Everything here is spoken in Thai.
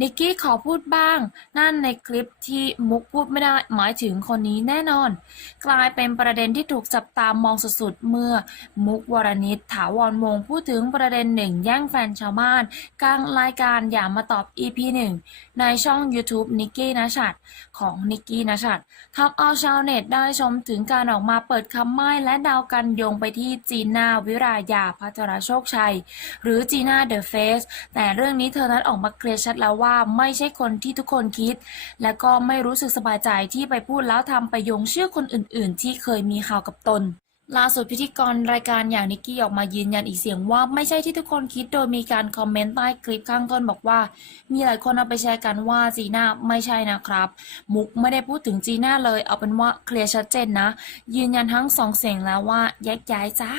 นิกกี้ขอพูดบ้าง นั่นในคลิปที่มุกพูดไม่ได้หมายถึงคนนี้แน่นอน กลายเป็นประเด็นที่ถูกจับตามองสุดๆ เมื่อมุกวรณิตถาวรวงศ์พูดถึงประเด็นหนึ่งแย่งแฟนชาวบ้านกลางรายการอย่ามาตอบ EP หนึ่งในช่อง YouTube นิกกี้นชัดของนิกกี้นชัดทำเอาชาวเน็ตได้ชมถึงการออกมาเปิดคำไม้และดาวกันโยงไปที่จีน่าวิรายาพัทรโชคชัย หรือจีน่าเดอะเฟสแต่เรื่องนี้เธอนั้นออกมาเคลียร์ชัดแล้วว่าไม่ใช่คนที่ทุกคนคิด และก็ไม่รู้สึกสบายใจที่ไปพูดแล้วทำไปยงชื่อคนอื่น ๆ ที่เคยมีข่าวกับตนล่าสุดพิธีกรรายการอย่างนิกกี้ออกมายืนยันอีกเสียงว่าไม่ใช่ที่ทุกคนคิดโดยมีการคอมเมนต์ใต้คลิปข้างต้นบอกว่า มีหลายคนเอาไปแชร์กันว่าจีน่าไม่ใช่นะครับ มุกไม่ได้พูดถึงจีน่าเลย เอาเป็นว่าเคลียร์ชัดเจนนะ ยืนยันทั้งสองเสียงแล้วว่าแยกย้ายจ้า